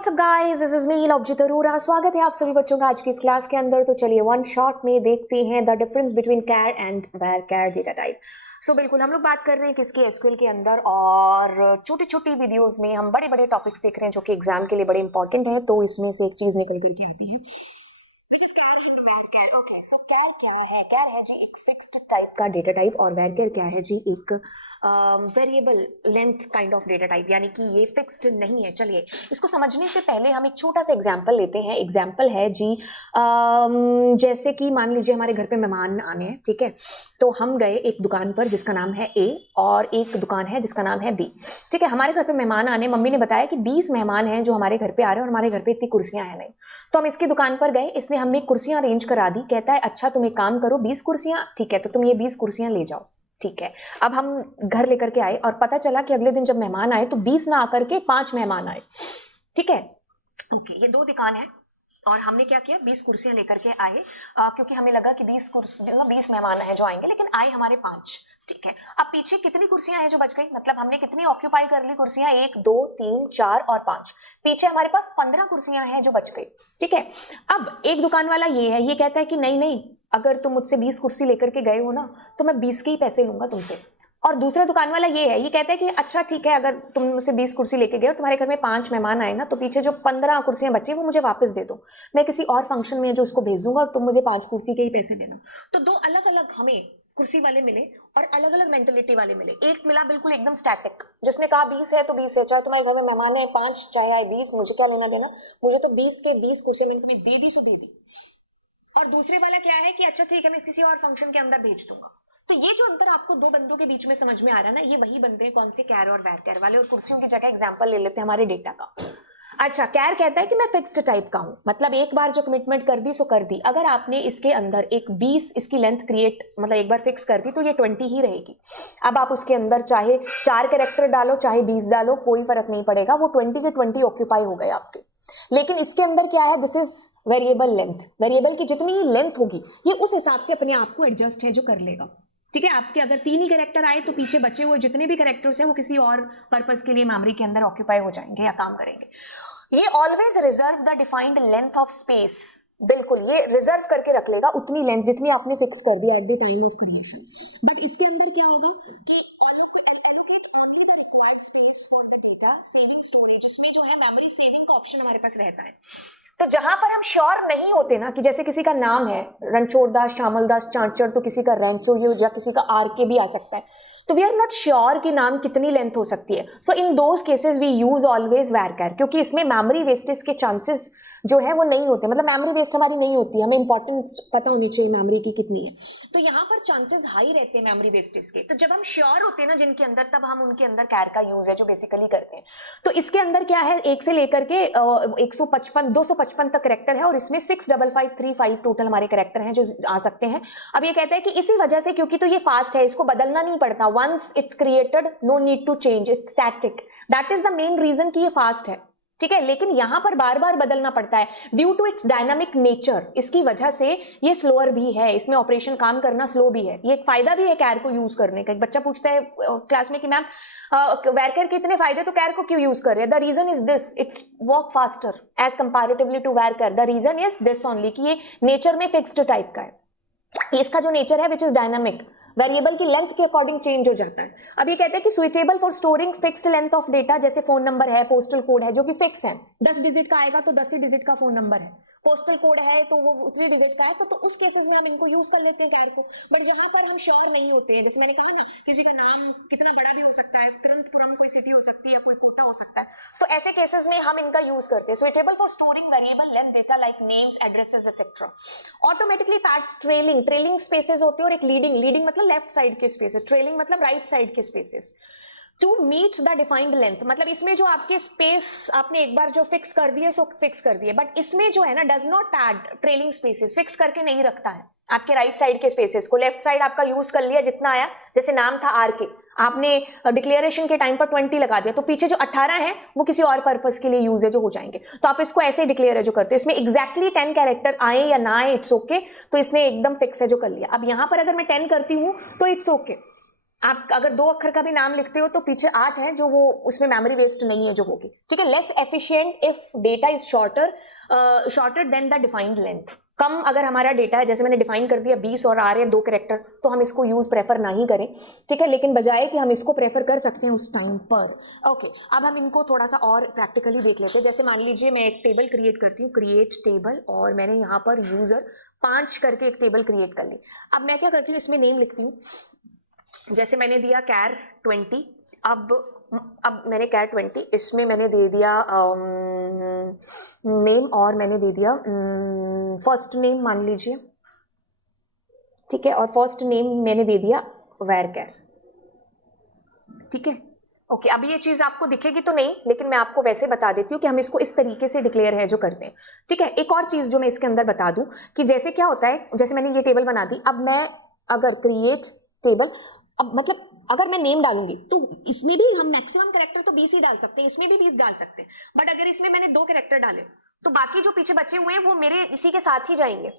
WhatsApp guys, this is me Lovjeet Arora. स्वागत है आप सभी बच्चों का आज की इस क्लास के अंदर। तो चलिए वन शॉट में देखते हैं the difference between char and varchar data type. So बिल्कुल हम लोग बात कर रहे हैं किसकी, एसक्यूएल के अंदर, और छोटी छोटी वीडियोस में हम बड़े बड़े टॉपिक्स देख रहे हैं जो कि एग्जाम के लिए बड़े इंपॉर्टेंट है। तो इसमें से एक चीज निकल के आती है, ओके। सो कैर क्या है? कैर है जी एक फिक्स्ड टाइप का डेटा टाइप, और varchar क्या है जी एक variable length kind of data type, यानी कि ये फिक्स्ड नहीं है। चलिए इसको समझने से पहले हम एक छोटा सा एग्जांपल लेते हैं। एग्जांपल है जी जैसे कि मान लीजिए हमारे घर पे मेहमान आने हैं, ठीक है। तो हम गए एक दुकान पर जिसका नाम है ए, और एक दुकान है जिसका नाम है बी, ठीक है। हमारे घर पे मेहमान आने, मम्मी ने बताया कि 20 मेहमान हैं जो हमारे घर पे आ रहे हैं, और हमारे घर पे इतनी कुर्सियां हैं नहीं। तो हम इसकी दुकान पर गए, इसने हमें कुर्सियां अरेंज करा दी। कहता है अच्छा तुम एक काम करो, 20 कुर्सियां, ठीक है, तो तुम ये 20 कुर्सियां ले जाओ, ठीक है। अब हम घर लेकर के आए, और पता चला कि अगले दिन जब मेहमान आए तो 20 ना आकर के 5 मेहमान आए, ठीक है। ओके, ये 2 दुकान है, और हमने क्या किया, 20 कुर्सियां लेकर के आए, क्योंकि हमें लगा कि 20 मेहमान हैं जो आएंगे, लेकिन आए हमारे 5, ठीक है। अब पीछे कितनी कुर्सियां हैं जो बच गई, मतलब हमने कितनी ऑक्यूपाई कर ली कुर्सियां, 1 2 3 4 और 5। पीछे हमारे पास 15 कुर्सियां हैं जो बच गई, ठीक है। अब एक दुकान वाला ये है, ये कहता है कि नहीं नहीं, अगर तुम मुझसे 20 कुर्सी लेकर के गए हो ना, तो मैं 20 के ही पैसे लूंगा तुमसे। और दूसरा दुकान वाला ये है, ये कहता है कि अच्छा ठीक है, अगर तुम मुझसे 20 कुर्सी लेके गए और तुम्हारे घर में 5 मेहमान आए ना, तो पीछे जो 15 कुर्सियां बची वो मुझे वापस दे दो, मैं किसी और फंक्शन में जो उसको भेज दूंगा, और तुम मुझे 5 कुर्सी के ही पैसे देना। तो 2 अलग अलग हमें कुर्सी वाले मिले, और अलग अलग मेंटेलिटी वाले मिले। एक मिला बिल्कुल एकदम स्टैटिक, जिसने कहा 20 है तो 20 है, चाहे तुम्हारे घर में मेहमान है 5 चाहे आए 20, मुझे क्या लेना देना, मुझे तो 20 के 20 कुर्सी मैंने तुम्हें दे दी सो दे दी। और दूसरे वाला क्या है कि अच्छा ठीक है, मैं किसी और फंक्शन के अंदर भेज दूंगा। तो ये जो अंतर आपको 2 बंदों के बीच में समझ में आ रहा है ना, ये वही बनते हैं कौन से, कैर और varchar वाले। और कुर्सियों की जगह एग्जांपल ले लेते हैं हमारे डेटा का। अच्छा, कैर कहता है कि मैं फिक्स्ड टाइप का हूं, मतलब एक बार जो कमिटमेंट कर दी सो कर दी। अगर आपने इसके अंदर एक 20 इसकी लेंथ क्रिएट, मतलब एक बार फिक्स कर दी, तो ये 20 ही रहेगी। अब आप उसके अंदर चाहे 4 कैरेक्टर डालो चाहे 20 डालो, कोई फर्क नहीं पड़ेगा, वो 20 के 20 ऑक्यूपाई हो गए आपके। लेकिन इसके अंदर क्या है, this is variable length. Variable की जितनी लेंथ होगी ये उस हिसाब से अपने आप को एडजस्ट है जो कर लेगा, ठीक है। आपके अगर 3 ही कैरेक्टर आए तो पीछे बचे हुए जितने भी कैरेक्टर्स हैं वो किसी और पर्पस के लिए मेमोरी के अंदर ऑक्यूपाई हो जाएंगे या काम करेंगे। ये always reserve the defined length of space, बिल्कुल ये रिजर्व करके रख लेगा उतनी लेंथ जितनी आपने फिक्स कर दी at the time of creation. But इसके अंदर क्या होगा कि allocate only the required space for the data saving storage, इसमें जो है मेमोरी सेविंग का ऑप्शन हमारे पास रहता है। तो जहां पर हम श्योर नहीं होते ना, कि जैसे किसी का नाम है रणछोड़ दास, श्यामल दास, चांचड़, तो किसी का रैंचो या किसी का आर के भी आ सकता है, तो वी आर नॉट श्योर कि नाम कितनी लेंथ हो सकती है। So in those cases we use always varchar, क्योंकि इसमें मेमोरी वेस्टेज के चांसेस जो है वो नहीं होते, मतलब मेमोरी वेस्ट हमारी नहीं होती, हमें इंपॉर्टेंस पता होनी चाहिए मेमोरी की कितनी है, तो यहाँ पर चांसेस हाई रहते हैं मेमोरी वेस्टेज के। तो जब हम श्योर होते हैं ना जिनके अंदर, तब हम उनके अंदर कैर का यूज है जो बेसिकली करते हैं। तो इसके अंदर क्या है, 1 से लेकर के 155 255 तक कैरेक्टर है, और इसमें 65535 टोटल हमारे कैरेक्टर हैं जो आ सकते हैं। अब ये कहता है कि इसी वजह से, क्योंकि तो ये फास्ट है, इसको बदलना नहीं पड़ता, once it's created no need to change, it's static, that is the main reason कि ये फास्ट है, ठीक है। लेकिन यहां पर बार बार बदलना पड़ता है due to its dynamic nature, इसकी वजह से ये स्लोअर भी है, इसमें ऑपरेशन काम करना स्लो भी है। ये एक फायदा भी है कैर को यूज करने का। एक बच्चा पूछता है क्लास में कि मैम varchar के इतने फायदे, तो कैर को क्यों यूज कर रहे हैं? The reason is this, it's work faster as comparatively to varchar। The reason is this only कि ये नेचर में फिक्स्ड टाइप का है, इसका जो नेचर है विच इज डायनामिक, वेरिएबल की लेंथ के अकॉर्डिंग चेंज हो जाता है। अब ये कहते हैं कि suitable for storing fixed length of data, जैसे फोन नंबर है, पोस्टल कोड है जो कि फिक्स है, 10 डिजिट का आएगा तो 10 ही डिजिट का फोन नंबर है, पोस्टल कोड है तो वो उतनी डिजिट का है, तो उस केसेस में हम इनको यूज कर लेते हैं कैर को। बट जहां पर हम श्योर नहीं होते हैं, जैसे मैंने कहा ना, किसी का नाम कितना बड़ा भी हो सकता है, तिरुवनंतपुरम कोई सिटी हो सकती है या कोई कोटा हो सकता है, तो ऐसे केसेस में हम इनका यूज करते हैं। Suitable for storing variable length data like names, addresses etcetera. Automatically pads trailing spaces होते हैं, और एक लीडिंग मतलब लेफ्ट साइड के स्पेसेस, ट्रेलिंग मतलब राइट साइड के spaces. To meet the defined length, मतलब इसमें जो आपके स्पेस आपने एक बार जो फिक्स कर दिए सो फिक्स कर दिए, बट इसमें जो है ना does not pad trailing spaces, fix करके नहीं रखता है आपके राइट साइड के स्पेसेस को। लेफ्ट साइड आपका यूज कर लिया जितना आया, जैसे नाम था आर के, आपने डिक्लेरेशन के टाइम पर 20 लगा दिया, तो पीछे जो 18 है वो किसी और पर्पस के लिए यूज है जो हो जाएंगे, तो आप इसको ऐसे डिक्लेयर है जो करते हो। इसमें एग्जैक्टली 10 कैरेक्टर आए या ना आए इट्स ओके, तो इसने एकदम फिक्स है जो कर लिया। अब यहां पर अगर मैं 10 करती हूं तो इट्स ओके, आप अगर 2 अक्षर का भी नाम लिखते हो तो पीछे 8 है जो वो उसमें मेमोरी वेस्ट नहीं है जो होगी, ठीक है। Less efficient if data is shorter than the defined length. कम अगर हमारा डेटा है, जैसे मैंने डिफाइन कर दिया 20 और आ रहे हैं 2 कैरेक्टर, तो हम इसको यूज प्रेफर नहीं करें, ठीक है। लेकिन बजाय कि हम इसको प्रेफर कर सकते हैं उस टाइम पर। ओके, अब हम इनको थोड़ा सा और प्रैक्टिकली देख लेते हैं। जैसे मान लीजिए मैं एक टेबल क्रिएट करती हूँ, क्रिएट टेबल, और मैंने यहाँ पर यूजर 5 करके एक टेबल क्रिएट कर ली। अब मैं क्या करती हूँ, इसमें नेम लिखती हूँ। जैसे मैंने दिया कैर 20, अब मैंने कैर 20, इसमें मैंने दे दिया नेम, और मैंने दे दिया फर्स्ट नेम मान लीजिए, ठीक है, और फर्स्ट नेम मैंने दे दिया वेर कैर, ठीक है। ओके, अब ये चीज आपको दिखेगी तो नहीं, लेकिन मैं आपको वैसे बता देती हूँ कि हम इसको इस तरीके से डिक्लेयर है जो करते हैं, ठीक है। एक और चीज जो मैं इसके अंदर बता दूं कि जैसे क्या होता है, जैसे मैंने ये टेबल बना दी, अब मैं अगर क्रिएट टेबल, अब मतलब अगर मैं नेम डालूंगी तो इसमें भी हम मैक्सिमम कैरेक्टर तो 20 ही डाल सकते हैं, इसमें भी 20 डाल सकते हैं, बट अगर इसमें मैंने 2 कैरेक्टर डाले तो बाकी जो पीछे बचे हुए हैं वो मेरे इसी के साथ ही जाएंगे,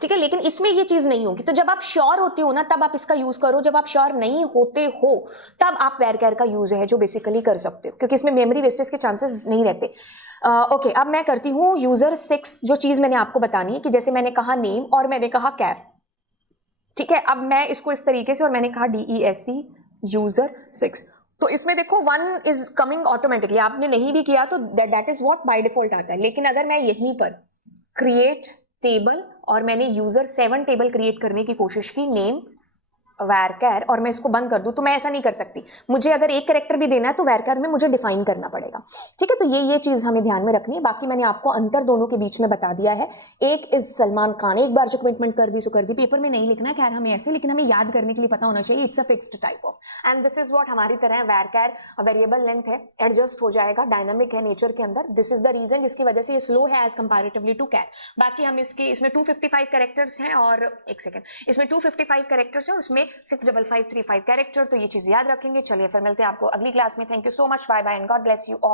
ठीक है। लेकिन इसमें ये चीज नहीं होगी। तो जब आप श्योर होते हो ना तब आप इसका यूज करो, जब आप श्योर नहीं होते हो तब आप वेर कैर का यूज है जो बेसिकली कर सकते हो, क्योंकि इसमें मेमोरी वेस्टेज के चांसेस नहीं रहते। ओके, अब मैं करती हूँ यूजर 6। जो चीज मैंने आपको बतानी है कि जैसे मैंने कहा नेम और मैंने कहा कैर, ठीक है। अब मैं इसको इस तरीके से, और मैंने कहा DESC यूजर 6, तो इसमें देखो 1 इज कमिंग ऑटोमेटिकली। आपने नहीं भी किया तो that is what by default आता है। लेकिन अगर मैं यहीं पर क्रिएट टेबल और मैंने यूजर 7 टेबल क्रिएट करने की कोशिश की, नेम वेर कैर, और मैं इसको बंद कर दूं, तो मैं ऐसा नहीं कर सकती। मुझे अगर एक कैरेक्टर भी देना है तो वेर कैर में मुझे डिफाइन करना पड़ेगा, ठीक है। तो ये चीज हमें ध्यान में रखनी है। बाकी मैंने आपको अंतर दोनों के बीच में बता दिया है। एक इज सलमान खान, एक बार जो कमिटमेंट कर दी सो कर दी, पेपर में नहीं लिखना खैर हमें ऐसे, लेकिन हमें याद करने के लिए पता होना चाहिए it's a fixed type of, and this is what हमारी तरह है। वेर कैर वेरिएबल लेंथ है, एडजस्ट हो जाएगा, डायनामिक है नेचर के अंदर। दिस इज द रीजन जिसकी वजह से ये स्लो है एज कंपैरेटिवली टू कैर। बाकी हम इसमें 255 कैरेक्टर्स हैं, और एक सेकंड, इसमें 255 कैरेक्टर्स हैं, उसमें 65535 कैरेक्टर, तो ये चीज याद रखेंगे। चलिए फिर मिलते हैं आपको अगली क्लास में। Thank you so much, bye bye and God bless you all.